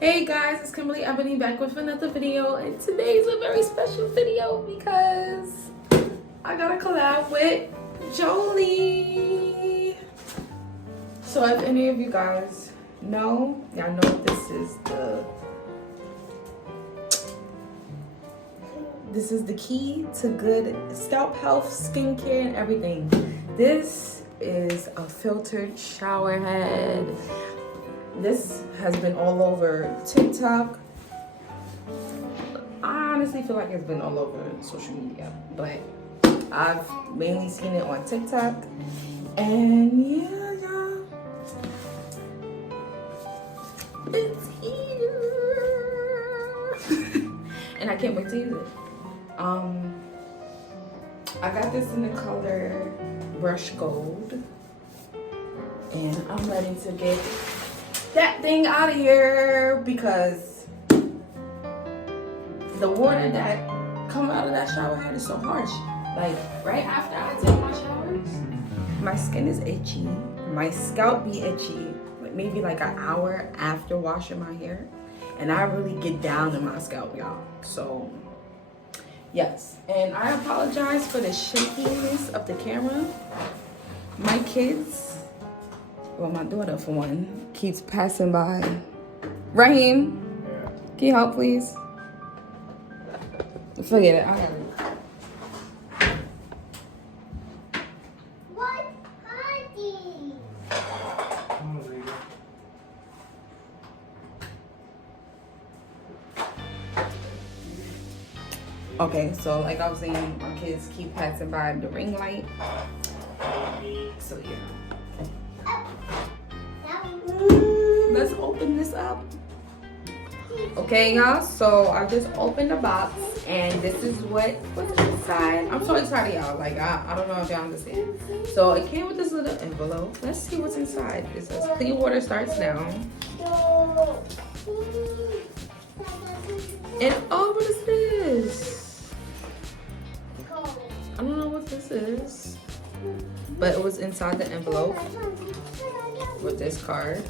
Hey guys, it's Kimberly Ebony back with another video, and today's a very special video because I got a collab with Jolie. So if any of you guys know, y'all know this is the key to good scalp health, skincare, and everything. This is a filtered shower head. This has been all over TikTok. I honestly feel like it's been all over social media, but I've mainly seen it on TikTok. And yeah, y'all, it's here. And I can't wait to use it. I got this in the color Brush Gold. And I'm ready to get that thing out of here because the water that come out of that shower head is so harsh. Like right after I take my showers, my skin is itchy, my scalp be itchy, maybe like an hour after washing my hair, and I really get down in my scalp, y'all. So yes, and I apologize for the shakiness of the camera. My kids, well, my daughter for one, keeps passing by. Raheem, can you help, please? Forget it, I got it. What party? Okay, so like I was saying, my kids keep passing by the ring light. So yeah. Let's open this up. Okay, y'all, so I just opened the box and this is what's inside. I'm so excited, y'all. Like I don't know if y'all understand. So it came with this little envelope. Let's see what's inside. It says clean water starts now. And oh, what is this? I don't know what this is, but it was inside the envelope with this card.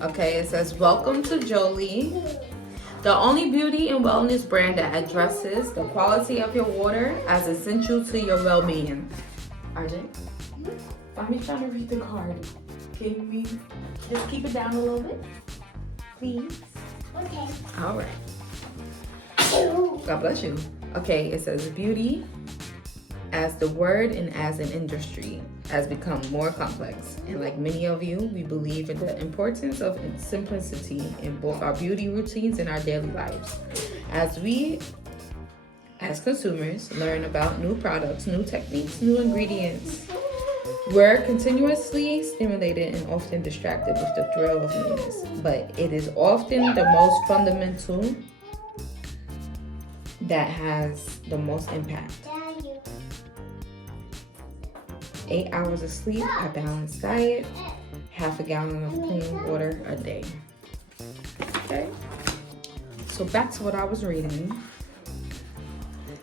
Okay, it says, welcome to Jolie, the only beauty and wellness brand that addresses the quality of your water as essential to your well-being. Arjun, I'm trying to read the card. Can we just keep it down a little bit, please? Okay. All right. God bless you. Okay, it says beauty as the word and as an industry has become more complex. And like many of you, we believe in the importance of simplicity in both our beauty routines and our daily lives. As we, as consumers, learn about new products, new techniques, new ingredients, we're continuously stimulated and often distracted with the thrill of newness. But it is often the most fundamental that has the most impact. 8 hours of sleep, a balanced diet, half a gallon of clean water a day. Okay, so back to what I was reading.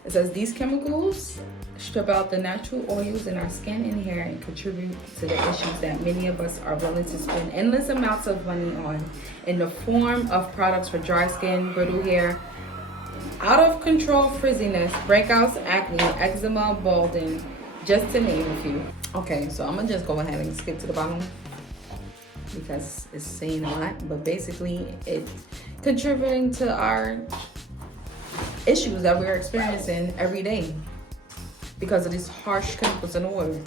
It says these chemicals strip out the natural oils in our skin and hair and contribute to the issues that many of us are willing to spend endless amounts of money on in the form of products for dry skin, brittle hair, out of control frizziness, breakouts, acne, eczema, balding, just to name a few. Okay, so I'm gonna just go ahead and skip to the bottom because it's saying a lot, but basically it's contributing to our issues that we're experiencing every day because of these harsh chemicals in the water.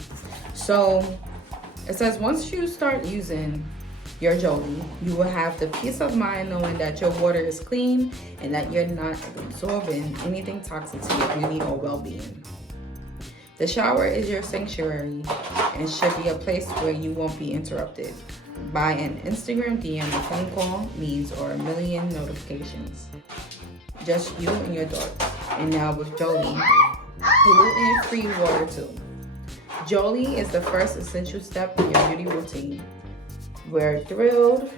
So it says once you start using your Jolie, you will have the peace of mind knowing that your water is clean and that you're not absorbing anything toxic to your beauty or well-being. The shower is your sanctuary and should be a place where you won't be interrupted by an Instagram DM, a phone call, needs, or a million notifications. Just you and your daughter. And now with Jolie, gluten-free water too. Jolie is the first essential step in your beauty routine. We're very thrilled,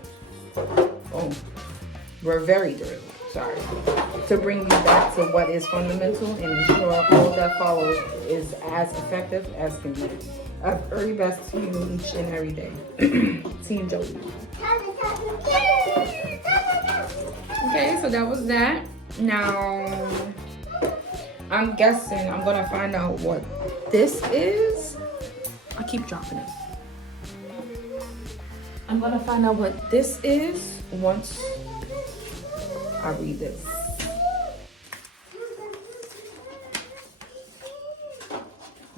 to bring you back to what is fundamental and ensure all that follows is as effective as can be. Our very best to you each and every day. Team Jolie. Okay, so that was that. Now, I'm guessing I'm gonna find out what this is. I keep dropping it. I'm gonna find out what this is once I read this.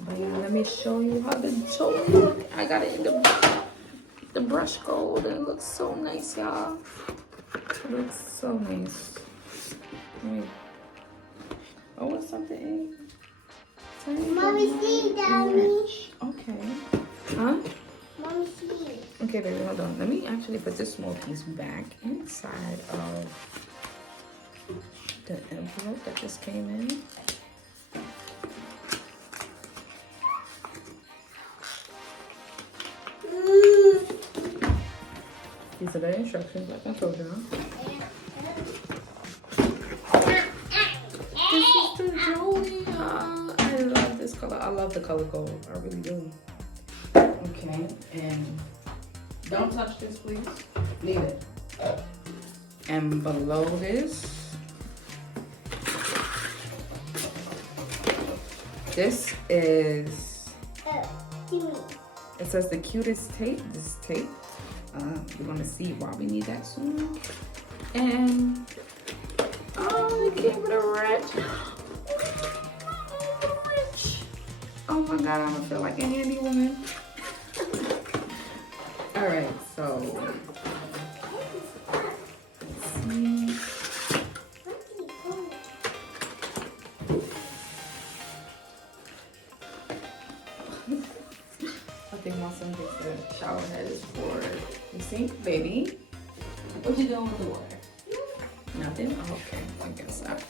But yeah, let me show you how the Jolie look. I got it in the brush gold and it looks so nice, y'all. It looks so nice. Wait. Oh, what's something? Mommy, see, Daddy. Okay. Huh? Mommy, see. Okay, baby, hold on. Let me actually put this small piece back inside of the envelope that just came in. These are the instructions, like I told you. This is the Jolie. I love this color. I love the color gold. I really do. Okay, and don't touch this, please. Leave it. And below this, this is, it says the cutest tape. This tape. You're gonna see why we need that soon. And oh, it came with a wrench. Oh my god, I'm gonna feel like a handy woman. All right, so let's see. I think my son thinks the shower head is for, you see, baby. What you doing with the water? Nothing? Oh, okay, I guess not.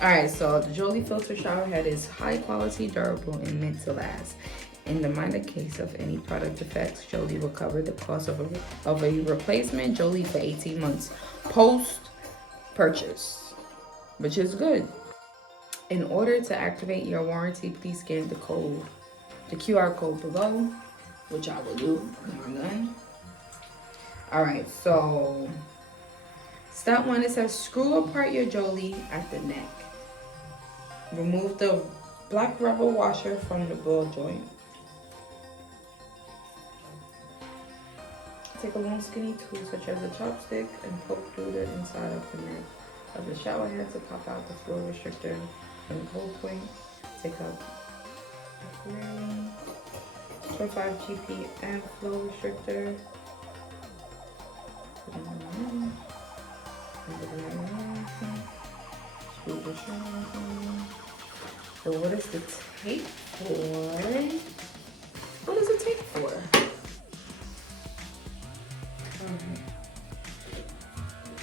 All right, so the Jolie Filter shower head is high quality, durable, and meant to last. In the minor case of any product defects, Jolie will cover the cost of a replacement Jolie for 18 months post-purchase, which is good. In order to activate your warranty, please scan the QR code below, which I will do when I'm done. All right, so step 1, it says screw apart your Jolie at the neck. Remove the black rubber washer from the ball joint. Take a long skinny tool such as a chopstick and poke through the inside of the neck of the shower head to pop out the flow restrictor and the pull point. Take up the chlorine, 25 GPM flow restrictor. Put it on the rim. Screw the shower. So what is the tape for? What is the tape for?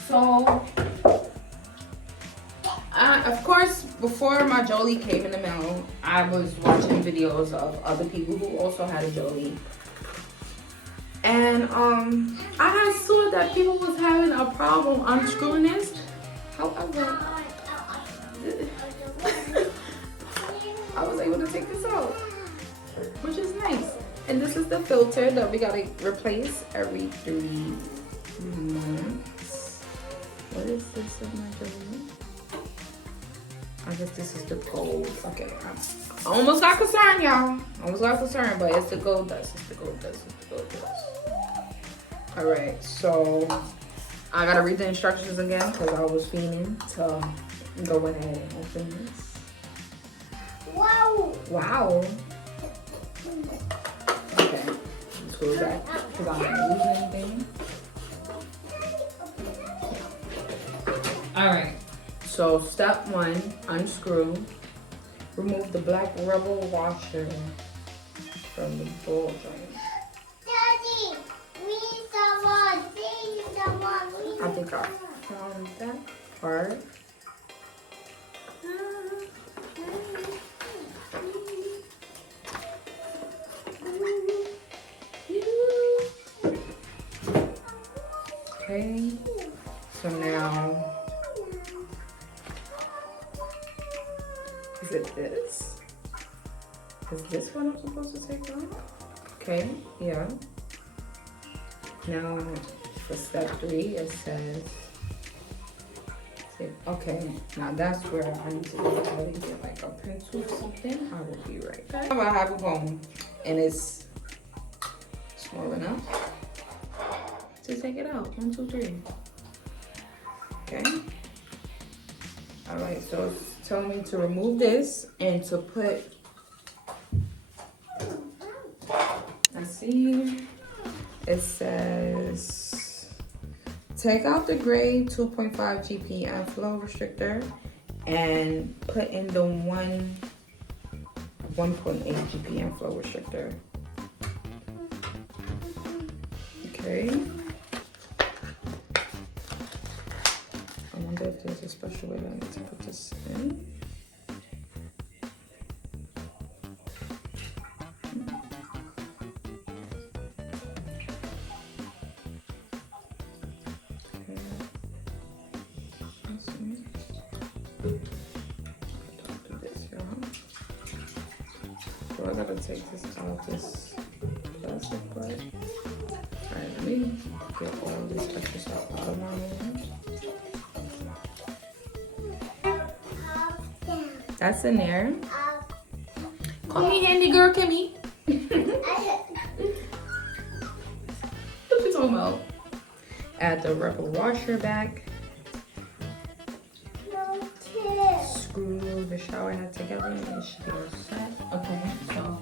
So, of course, before my Jolie came in the mail, I was watching videos of other people who also had a Jolie. And I saw that people was having a problem unscrewing this. However, I was able to take this out, which is nice. And this is the filter that we gotta replace every 3 months. What is this in my Jolie? I guess this is the gold. Okay, I almost got concerned, y'all. Almost got concerned, but it's the gold dust. It's the gold dust. It's the gold dust. All right, so I gotta read the instructions again because I was fiending to go ahead and open this. Wow. Wow. Okay, let's go back because I don't lose anything. All right, so step 1, unscrew. Remove the black rubber washer from the ball joint. Daddy, we need someone. We need someone. I think I found that part. Okay, so now, is it this? Is this what I'm supposed to take off? Okay, yeah. Now, for step 3, it says Okay, now that's where I need to go ahead and get like a pencil or something. I will be right back. I have a phone and it's small enough to take it out. 1, 2, 3. Okay. All right, so it's telling me to remove this and to put, let's see, it says, take out the gray 2.5 GPM flow restrictor and put in the 1.8 GPM flow restrictor. Okay. I wonder if there's a special way that I need to put this in. So I gotta take this out this plastic part. Alright, let me get all this extra stuff out of my hand. That's in there. Call me handy girl, Kimmy. What you talking about? Add the rubber washer back. Screw the shower head together and it should be all set. Okay, so.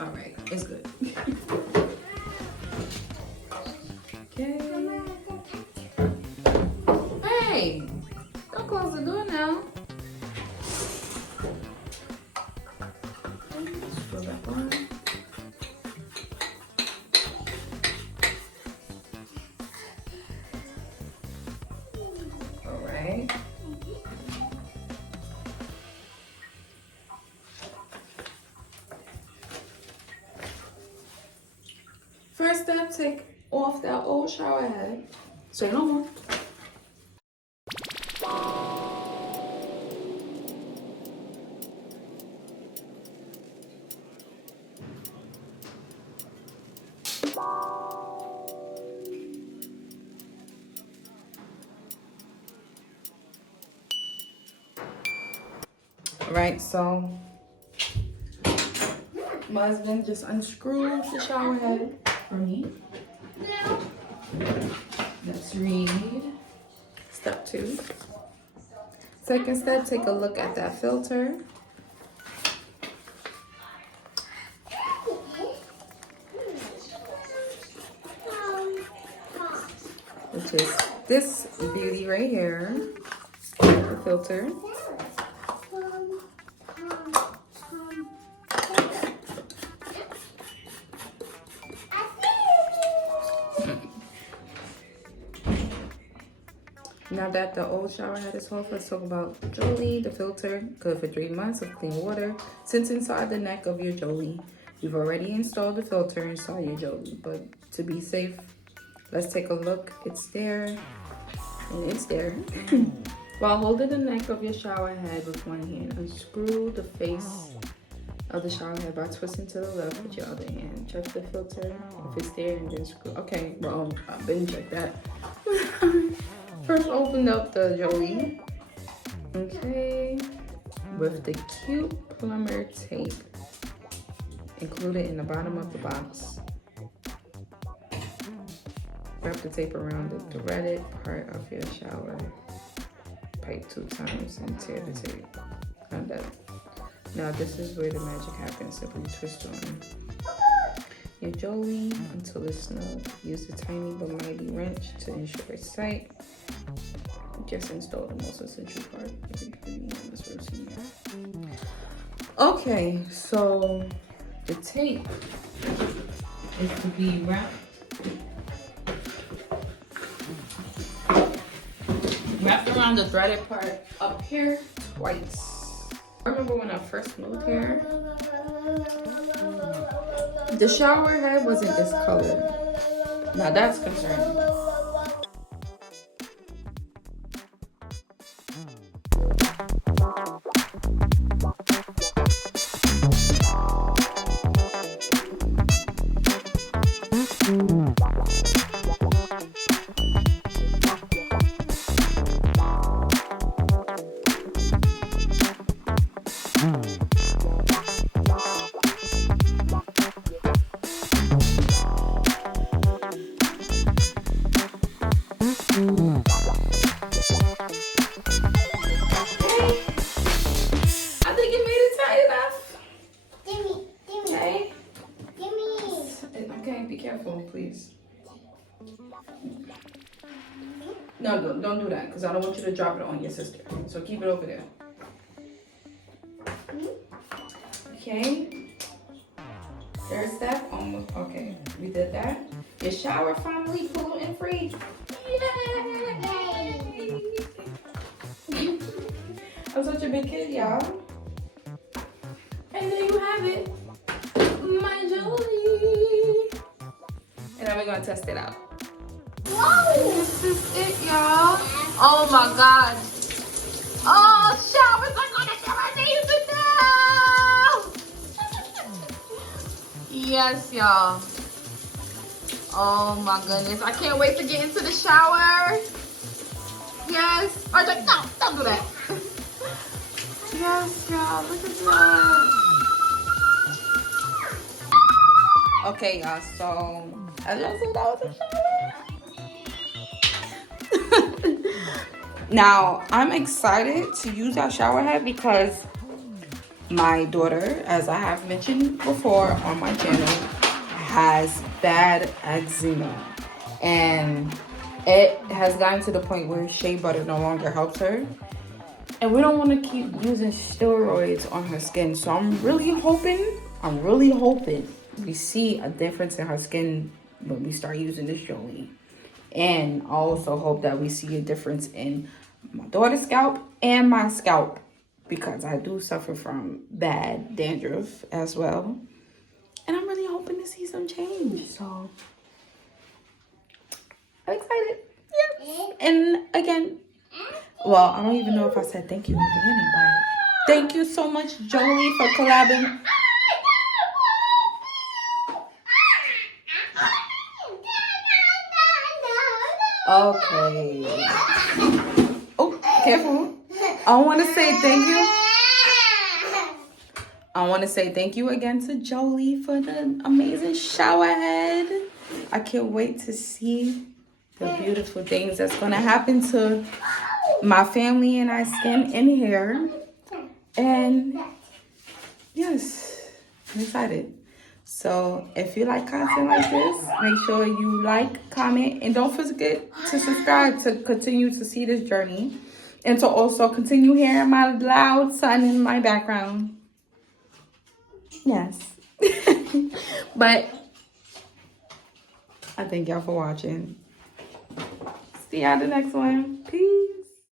All right, it's good. Okay. Hey, don't close the door now. Screw that on. All right. First step, take off that old shower head. Say no more. All right, so my husband just unscrewed the shower head for me. Let's read step 2. Second step, take a look at that filter. Which is this beauty right here, the filter. Now that the old shower head is off, let's talk about Jolie, the filter. Good for 3 months of clean water. Sits inside the neck of your Jolie. You've already installed the filter inside your Jolie, but to be safe, let's take a look. It's there, and it's there. While holding the neck of your shower head with one hand, unscrew the face of the shower head by twisting to the left with your other hand. Check the filter if it's there and then screw. Okay, well, I've been checked that. First, open up the Jolie. Okay, with the cute plumber tape included in the bottom of the box. Wrap the tape around the threaded part of your shower pipe 2 times and tear the tape. Now this is where the magic happens. Simply twist on your Jolie until it's snug. Use a tiny but mighty wrench to ensure it's tight. Just install the most essential part of your training on this routine. Okay, so the tape is to be wrapped around the threaded part up here twice. I remember when I first moved here, the shower head wasn't this color. Now that's concerning. No, don't do that, because I don't want you to drop it on your sister. So keep it over there. Okay. Third step, almost. Okay, we did that. Your shower finally pollutant free. Yay! I'm such a big kid, y'all. And there you have it, my Jolie. And then we're gonna test it out. Whoa! This is it, y'all. Oh my God. Oh, showers are gonna do our nails now. Yes, y'all. Oh my goodness. I can't wait to get into the shower. Yes. Oh, no, don't do that. Yes, y'all. Look at that. Okay, y'all. So, I just thought that was a shower. Now, I'm excited to use our shower head because my daughter, as I have mentioned before on my channel, has bad eczema. And it has gotten to the point where shea butter no longer helps her. And we don't want to keep using steroids on her skin. So I'm really hoping we see a difference in her skin when we start using this Jolie. And I also hope that we see a difference in my daughter's scalp and my scalp, because I do suffer from bad dandruff as well. And I'm really hoping to see some change. So I'm excited. Yes. And again, well, I don't even know if I said thank you in the beginning, but thank you so much, Jolie, for collabing. Okay. Oh, careful. I want to say thank you. I want to say thank you again to Jolie for the amazing shower head. I can't wait to see the beautiful things that's going to happen to my family and our skin in here. And yes, I'm excited. So if you like content like this, make sure you like, comment, and don't forget to subscribe to continue to see this journey and to also continue hearing my loud son in my background. Yes. But I thank y'all for watching. See y'all in the next one. Peace.